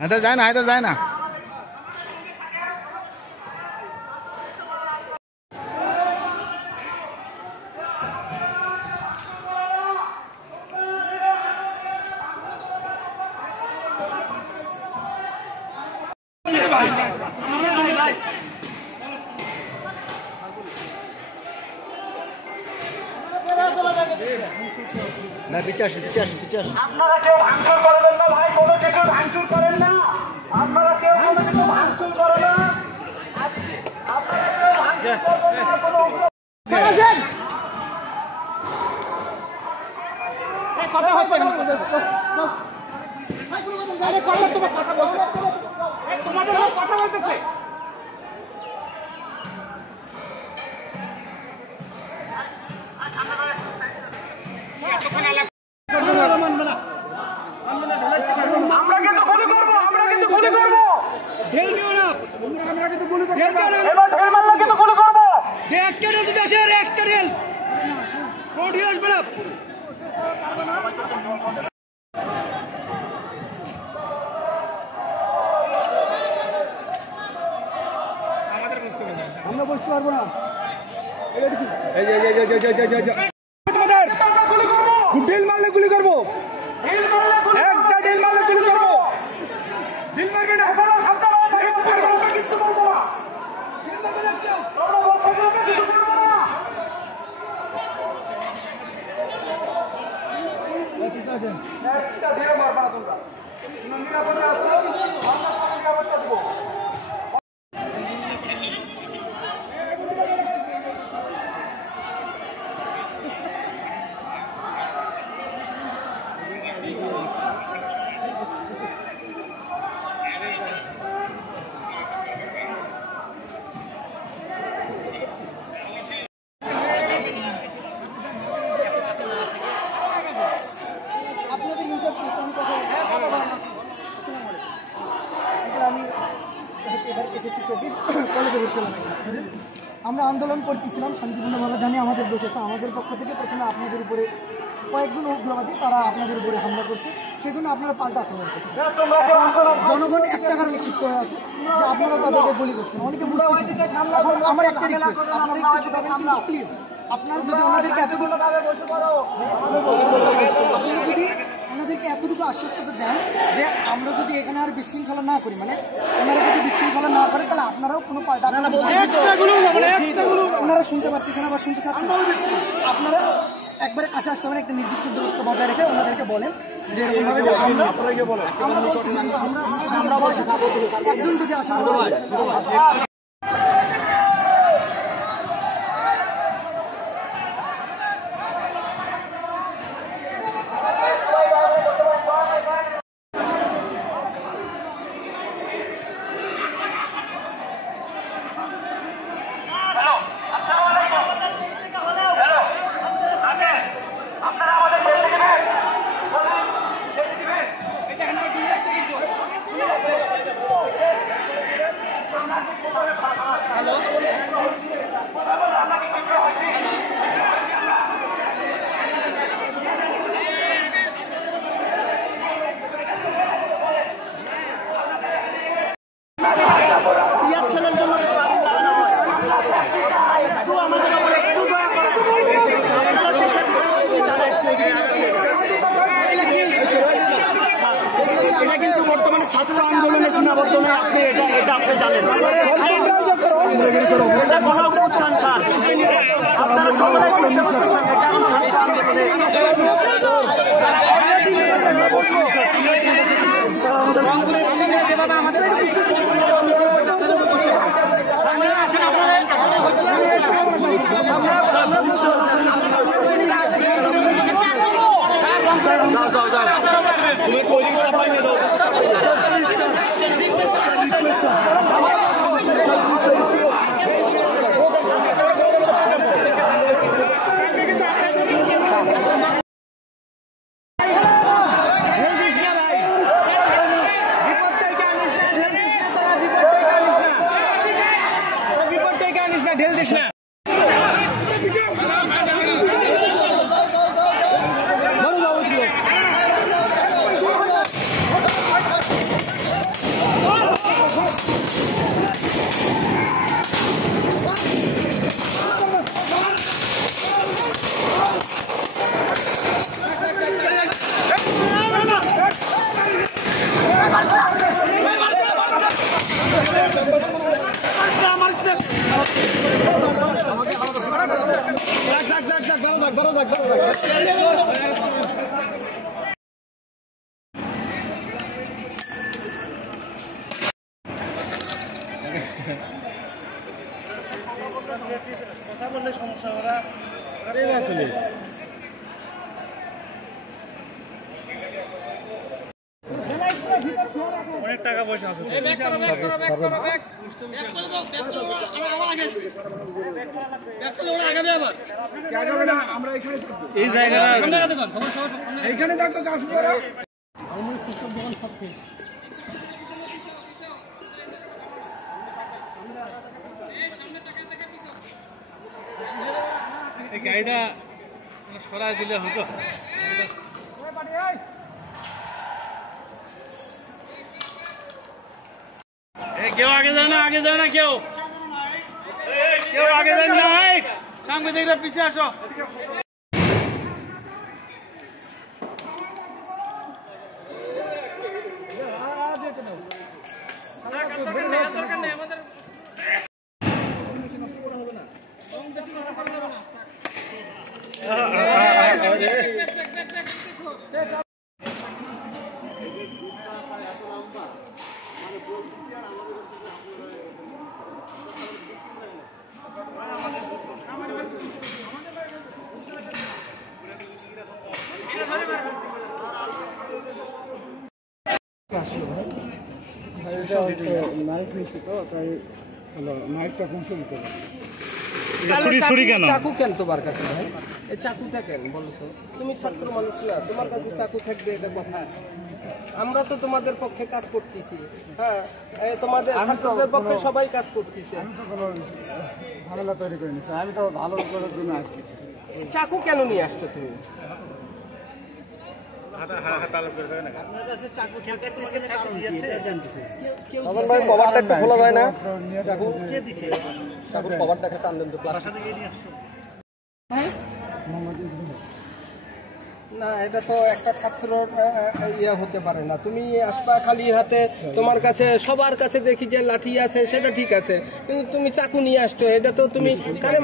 इधर जाए ना, इधर जाए ना। না পিছাস পিছাস পিছাস। আপনারা কেউ ভাঙচুর করবেন না ভাই, কোনো কিছু ভাঙচুর করেন না। আপনারা কেউ কোনো কিছু ভাঙচুর করেন না। আপনারা কেউ ভাঙচুর করবেন না, কোনো কথা হচ্ছে না। আরে কথা তোমার কথা বলতে, তোমাদের কথা বলতেছে। আমরা কিন্তু গুলি করবো, আমরা কিন্তু গুলি করবো। ঢেল দিও না, আমরা কিন্তু গুলি করবো। এবার ঢেল মারলে কিন্তু গুলি করবো। একটা ঢেল দিতে আসে, একটা ঢেল কোটি আসবে না। আমরা বসতে পারবো না। তোমাদের ঢিল মারলে গুলি করবো, একটা ঢিল মারলে গুলি করবো। ঢিল মারবে না, কিচ্ছু বলবো না। একটা ঢিল মারবা না তোমরা, নিরাপদে আসো, নিরাপত্তা দিব। আমরা আন্দোলন করতেছিলাম শান্তিপূর্ণভাবে, জানি আমাদের দোষ আছে। আমাদের পক্ষ থেকে প্রথমে আপনাদের উপরে কয়েকজন উগ্রবাদী তারা আপনাদের উপরে হামলা করছে, সেই জন্য আপনারা পাল্টা আক্রমণ করছেন। জনগণ একটা কারণে ক্ষিপ্ত হয়ে আছে যে আপনারা তাদেরকে গুলি করছেন, অনেকে বুঝতেছেন। এখন আমার একটা রিকোয়েস্ট, আপনারা একটু ছোটাবেন কিন্তু প্লিজ। আপনারা যদি ওনাদেরকে এতটুকু আশ্বস্ততা দেন যে আমরা যদি এখানে আর বিশৃঙ্খলা না করি, মানে ওনারা যদি বিশৃঙ্খলা না করে তাহলে আপনারাও কোনো পাল্টা ওনারা শুনতে পারতেছেন না বা শুনতে চাচ্ছেন, আপনারা একবারে কাছে আসতে হবে, একটা নির্দিষ্ট দূরত্ব বজায় রেখে ওনাদেরকে বলেন যে এরকমভাবে একজন যদি আসা বর্তমানে ছাত্র আন্দোলনের সীমাবদ্ধ নয়, আপনি এটা আপনি জানেন। এটা গণ অভ্যুত্থান স্যার, আপনারা সকলে ছাত্র আন্দোলনের কথা বললে সমস্যা ওরা অনেক টাকা পয়সা আছে। আমরা এই জায়গাটা এইখানে থাকতো কাজ করা আমার পুস্তক দোকান সব শেষ। এই গাড়িটা সরাই দিলে হতো। কেউ আগে যায় না, আগে যায় না, কেউ আগে যায় না। সাংবাদিকরা পিছিয়ে আসো। নাইট নিচ্ছি তো তাই হলো নাইটটা পৌঁছে দিতে হবে। চাকু কেন তোমার কাছে ভাই? এই চাকুটা কেন বলো তো? তুমি ছাত্র মানুষ না, তোমার কাছে চাকু থাকবে এটা কথা? আমরা তো তোমাদের পক্ষে কাজ করতেছি, হ্যাঁ তোমাদের ছাত্রদের পক্ষে সবাই কাজ করতেছে। আমি তো কোনো ঝামেলা তৈরি করিনি স্যার, আমি তো ভালো করার জন্য আসছি। চাকু কেন নিয়ে আসছো তুমি? না এটা তো একটা ছাত্র ইয়ে হতে পারে না। তুমি আসবা খালি হাতে, তোমার কাছে সবার কাছে দেখি যে লাঠি আছে, সেটা ঠিক আছে, কিন্তু তুমি চাকু নিয়ে আসছো, এটা তো তুমি কারে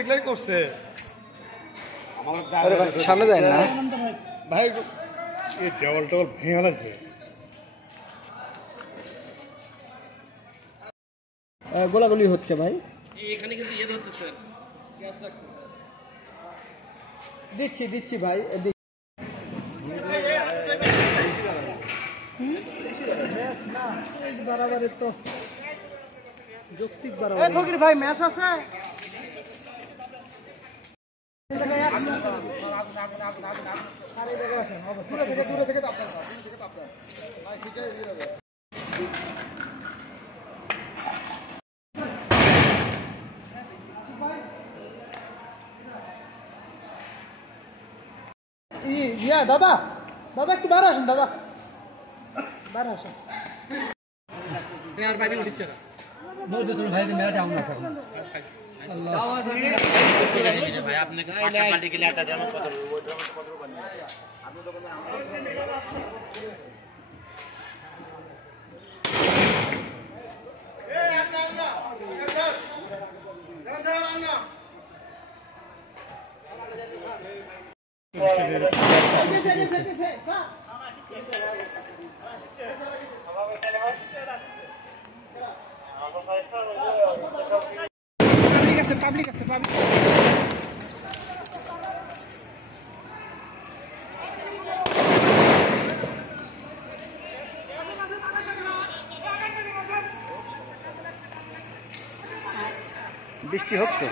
এগুলাই করছে সামনে যায় না ভাই, এই দেওয়াল টেওয়াল ভেঙে লাগছে। গোলাগুলি হচ্ছে ভাই। দিচ্ছি ভাই। বাড়াবাড়ি তো যৌক্তিক বাড়াবাড়ি। ভাই ম্যাচ আছে দাদা একটু বাইরে আসেন, দাদা বাইরে আসেন। বৃষ্টি হোক তো।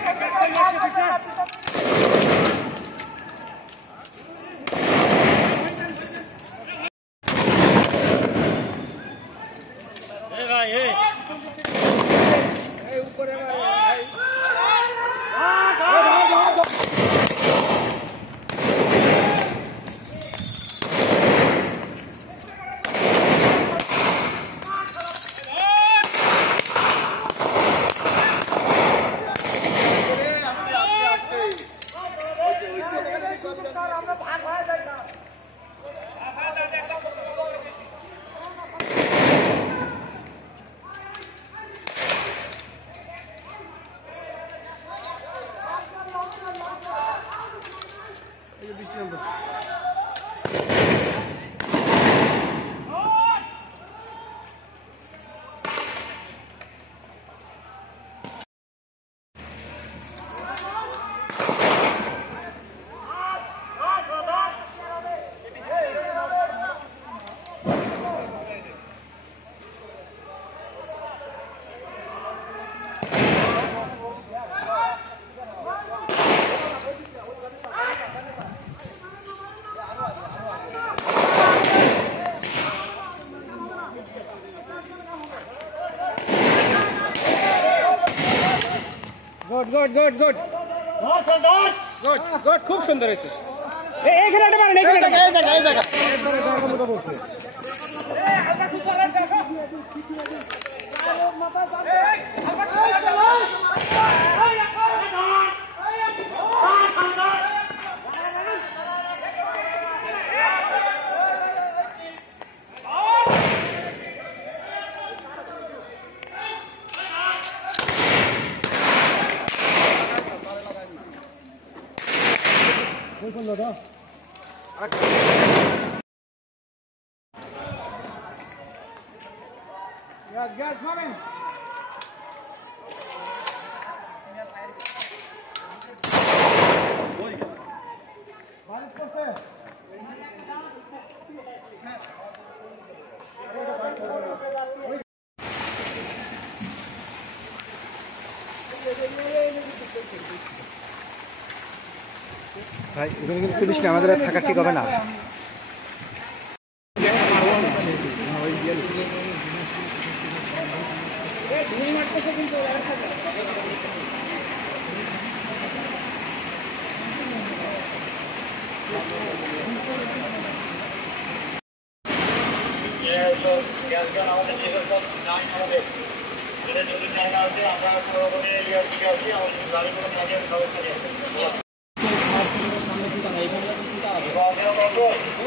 গুড খুব সুন্দর হয়েছে। এইখানে একটা মারেন, এই জায়গা বলছে। Guys, coming. ভাই এখানে কিন্তু পুলিশ না, আমাদের থাকা ঠিক হবে না। আমরা Wait.